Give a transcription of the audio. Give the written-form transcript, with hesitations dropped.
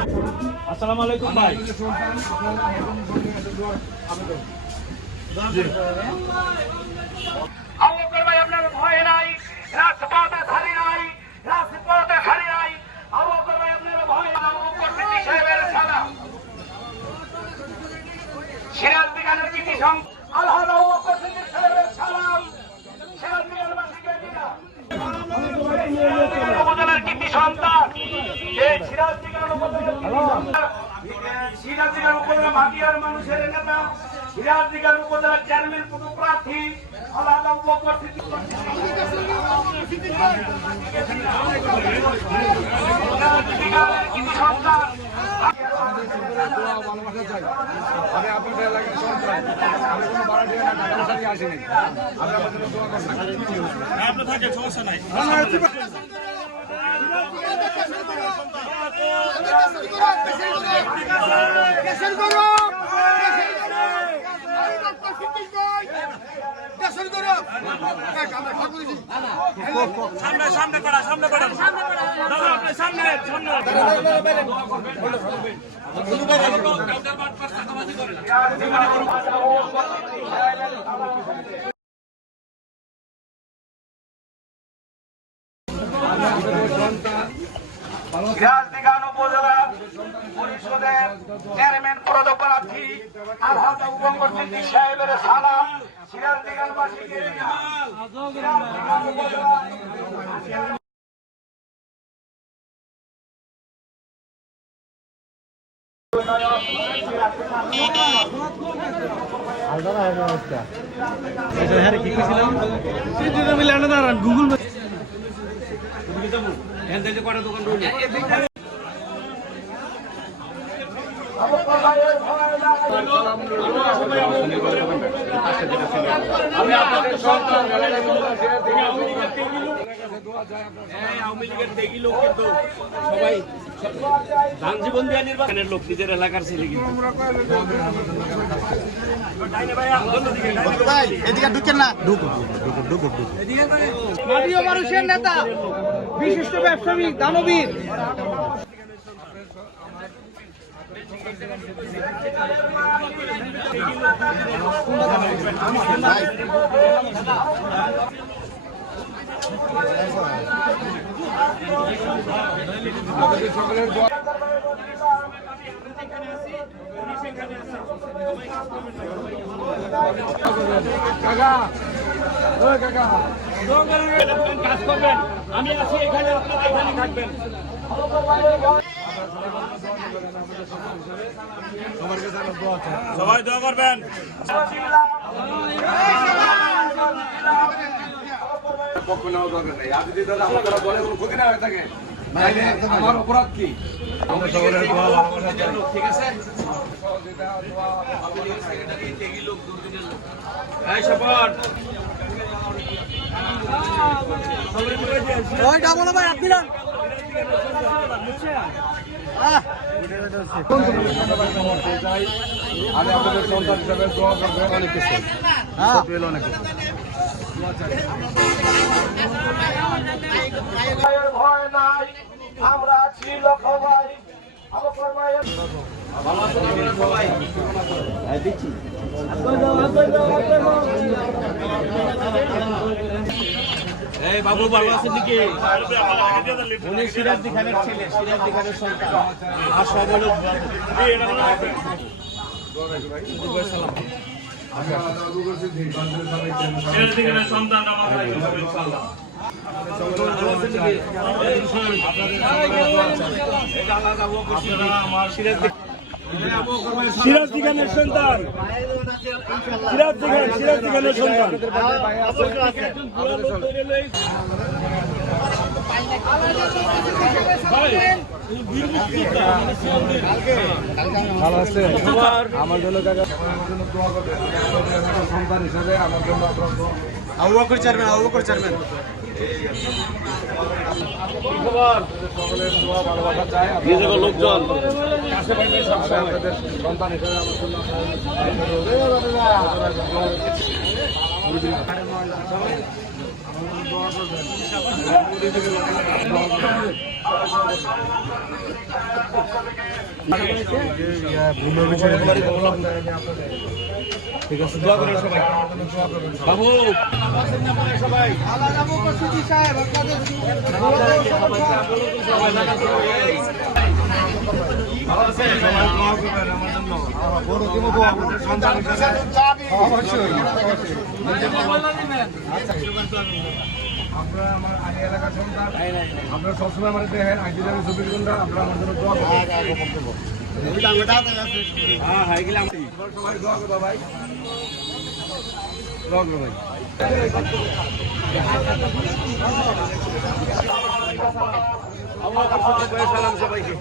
আসসালামু আলাইকুম ভাই। ভাই আপনার ভয় নাই, রাজপথে খালি নাই, রাজপথে খালি নাই। ভাই আপনার ভয় নাই, উপস্থিতি সাহেবের সালাম। সিরাজ বিজ্ঞানের কৃতি আল্লাহ উপস্থিতি সাহেবের সালাম। সিরাজ বিজ্ঞানের বাসীকে উপজেলার কৃতি সন্তান এই সিরাজ বিজ্ঞান উপজেলা ভাটিয়ার মানুষের নেতা, সিরাজ বিজ্ঞান উপজেলার চেয়ারম্যান পদপ্রার্থী আল্লাহ উপস্থিতি সন্তান। আমি আপনাদের এলাকার সন্তান, আমি কোনো ভাড়াটিয়া না, টাকা পয়সা নিয়ে আসিনি। আমি আপনাদের দোয়া করছি। আপনি থাকেন, সমস্যা নাই। সামনে পড়া, সামনে পড়া, আপনি সামনে সিরাজ বিজ্ঞান উপজেলা পরিষদের চেয়ারম্যান পদপ্রার্থী আলহাজ আবুবকর সিদ্দিক সাহেবের সালাম। সিরাজ বিজ্ঞানবাসীকে গুগল আমি আপনাদের সন্তান, আওয়ামী লীগের দেখি লোক কিন্তু সবাই ধান জীবন দিয়ে নির্বাচনের লোক, নিজের এলাকার ছেলে কিন্তু। মাটিও মানুষের নেতা, বিশিষ্ট ব্যবসায়িক দানবীর। সকলের দোয়া। কাকা, ওই কাকা, কাজ করবেন, আমি আছি এখানে, আপনারা এখানে থাকবেন। সবাই দোয়া করবেন। পক্ষ নেওয়া দরকার নেই। আর যদি দাদা আপনারা বলে কোনো ক্ষতি না হয়ে থাকে, তাহলে আমার অপরাধ কি? ঠিক আছে, আমি আপনাদের সন্তান হিসাবে দোয়া করবেন অনেক কিছু, অনেক কিছু। ভয় নাই, আমরা আছি লক্ষ্য ভাই। এই বাবু ভালো আছেন নাকি? উনি সিরাজ খানের ছেলে, সিরাজ খানের সন্তান। আর সব হলো সন্তান আমার ইনশাআল্লাহ। সিরাজ খানের সন্তান, সিরাজ খানের সন্তান। ভালো আছে আমার জন্য কাকা, আমার জন্য দোয়া করবেন। সন্তান হিসাবে আমার জন্য আপনার আবু বকর চেয়ারম্যান সকলের দোয়া ভালোবাসা চাই। লোকজন আপনাদের সন্তান হিসাবে আমার জন্য দোয়া করবেন। ঠিক আছে, দোয়া করেন সবাই। বাবু সবাই আলাদা উপস্থিতি সাহেব আপনাদের বড় দিব দোয়া করবেন সন্তান হিসেবে। অবশ্যই আপনারা আমার আগে এলাকার সন্তান, আপনারা সবসময় আমার দেখেন, আজকে আমি 24 ঘন্টা আপনারা আমার জন্য দোয়া করবেন। হ্যাঁ হয়ে গেলাম সবাই দোয়া করবো ভাই, দোয়া করবো ভাই। সালাম সবাইকে